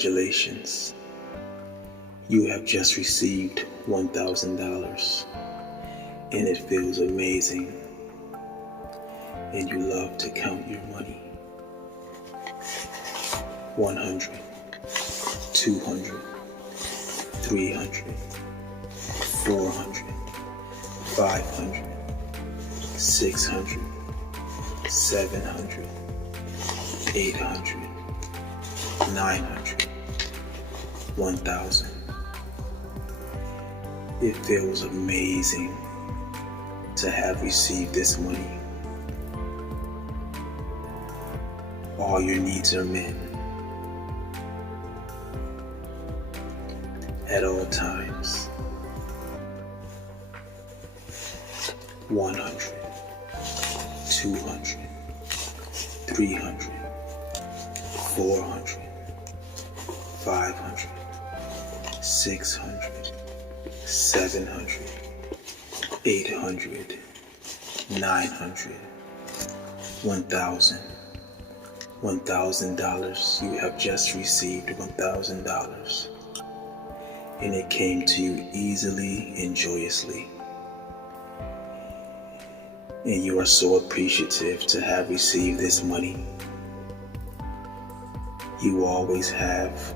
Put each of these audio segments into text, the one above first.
Congratulations. You have just received $1,000 and it feels amazing, and you love to count your money. 100, 200, 300, 400, 500, 600, 700, 800, 900, 1,000. It feels amazing to have received this money. All your needs are met at all times. 100, 200, 300, 400, 500, 600, 700, 800, 900, 1,000. $1,000. You have just received $1,000, and it came to you easily and joyously. And you are so appreciative to have received this money. You always have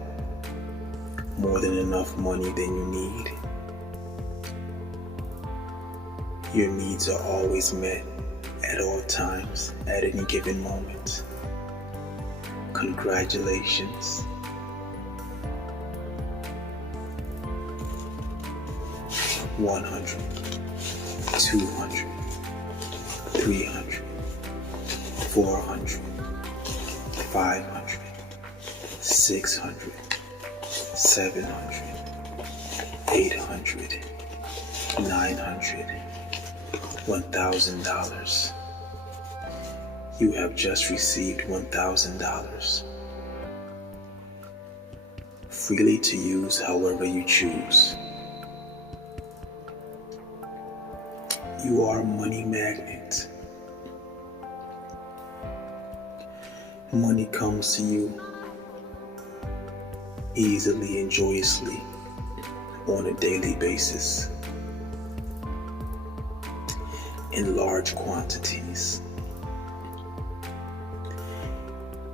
more than enough money than you need. Your needs are always met at all times, at any given moment. Congratulations. $100, 200, 300, 400, 500, 600, 700, 800, 900, $1,000. You have just received $1,000, freely to use however you choose. You are a money magnet. Money comes to you easily and joyously on a daily basis in large quantities.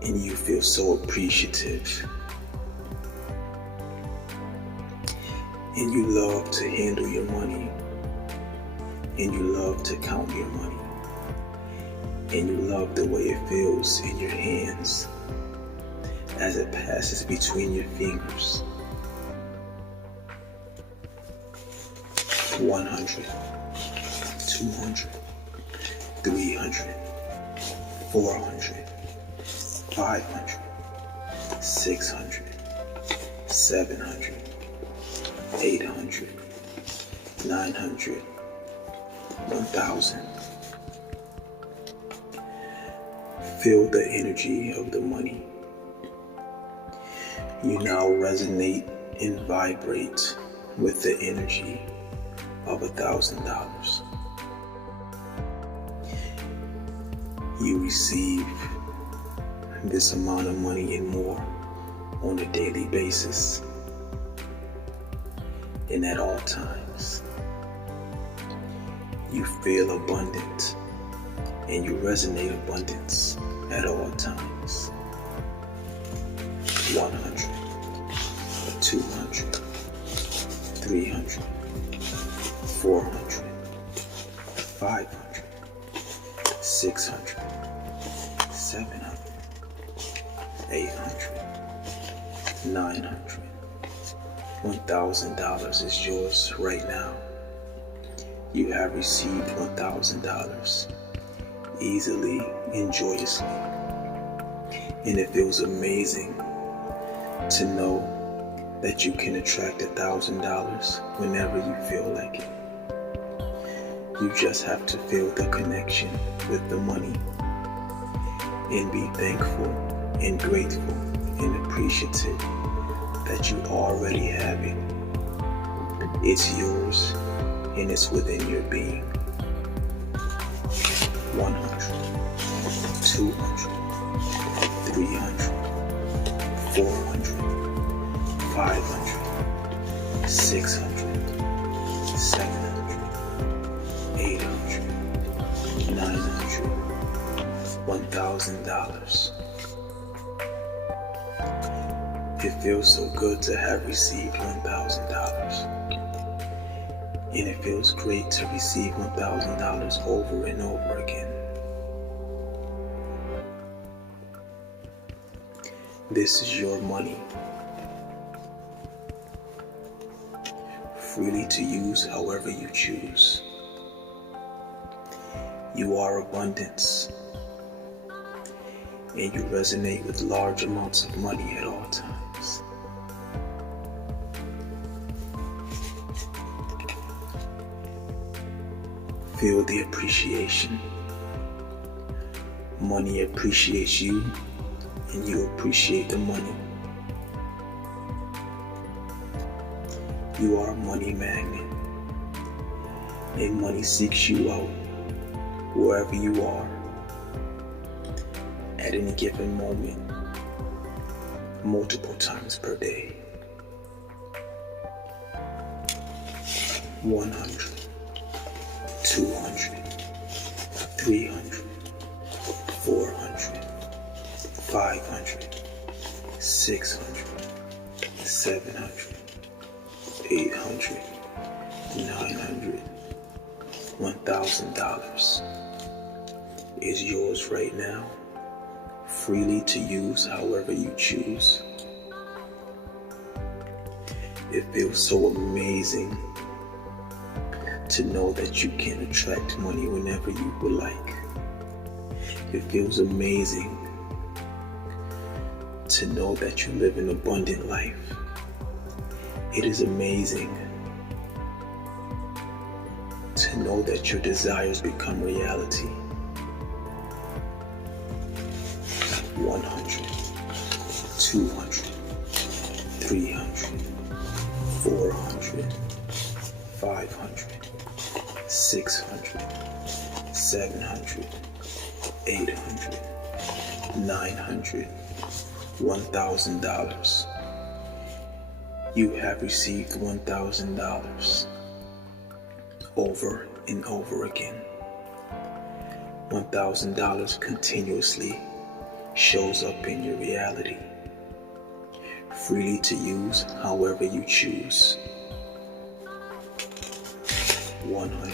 And you feel so appreciative, and you love to handle your money, and you love to count your money, and you love the way it feels in your hands as it passes between your fingers. 100, 200, 300, 400, 500, 600, 700, 800, 900, 1,000. Feel the energy of the money. You now resonate and vibrate with the energy of $1,000. You receive this amount of money and more on a daily basis and at all times. You feel abundant and you resonate abundance at all times. 100, 200, 300, 400, 500, 600, 700, 800, 900. $1,000 is yours right now. You have received $1,000 easily and joyously. And it feels amazing to know that you can attract $1,000 whenever you feel like it. You just have to feel the connection with the money and be thankful and grateful and appreciative that you already have it. It's yours and it's within your being. 100, 200, 300, 400, $500, $600, $700, $800, $900, $1,000. It feels so good to have received $1,000. And it feels great to receive $1,000 over and over again. This is your money, freely to use however you choose. You are abundance, and you resonate with large amounts of money at all times. Feel the appreciation. Money appreciates you, and you appreciate the money. You are a money magnet, and money seeks you out wherever you are at any given moment, multiple times per day. 100, 200, 300, 400, 500, 600, 700, 800, 900, $1,000 is yours right now, freely to use however you choose. It feels so amazing to know that you can attract money whenever you would like. It feels amazing to know that you live an abundant life. It is amazing to know that your desires become reality. 100, 200, 300, 400, 500, 600, 700, 800, 900, $1,000. You have received $1,000 over and over again. $1,000 continuously shows up in your reality, freely to use however you choose. 100,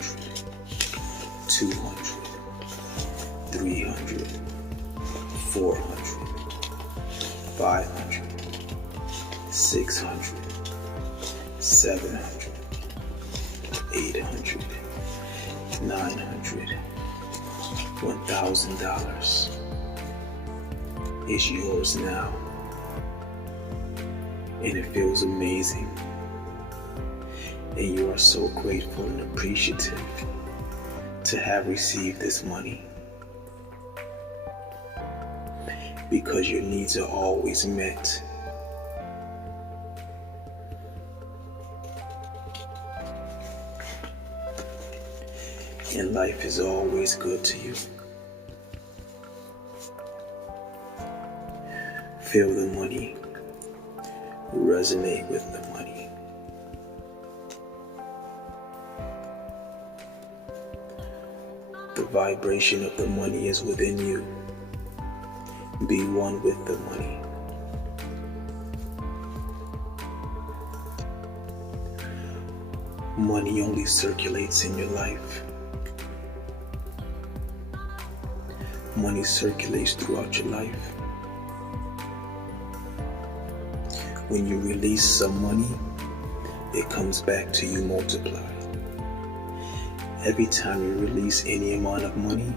200, 300, 400, 500, 600, 700, 800, 900, $1,000 is yours now, and it feels amazing, and you are so grateful and appreciative to have received this money, because your needs are always met. And life is always good to you. Feel the money, resonate with the money. The vibration of the money is within you. Be one with the money. Money only circulates in your life. Money circulates throughout your life. When you release some money, it comes back to you multiplied. Every time you release any amount of money,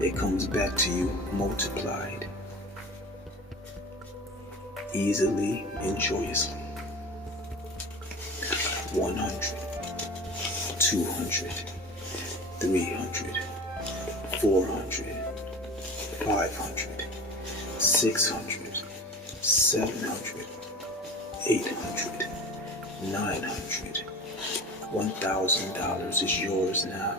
it comes back to you multiplied. Easily and joyously. 100, 200, 300, 400, 500, 600, 700, 800, 900, $1,000 is yours now.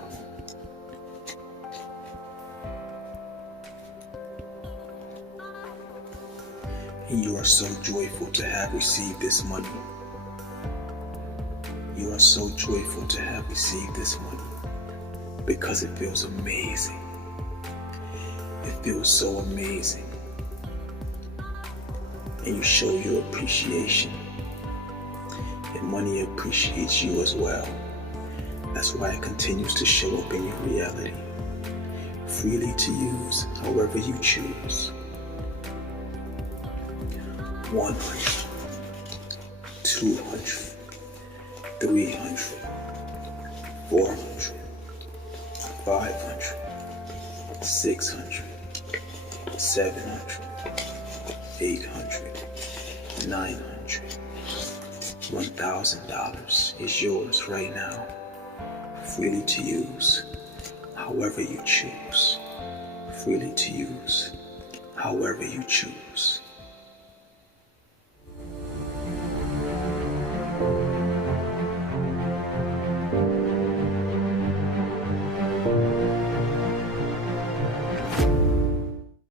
And you are so joyful to have received this money. You are so joyful to have received this money because it feels amazing. It feels so amazing. And you show your appreciation. And money appreciates you as well. That's why it continues to show up in your reality, freely to use however you choose. 100, 200, 300, 400, 500, 600, 700, 800, 900. $1,000 is yours right now, freely to use however you choose. Freely to use however you choose.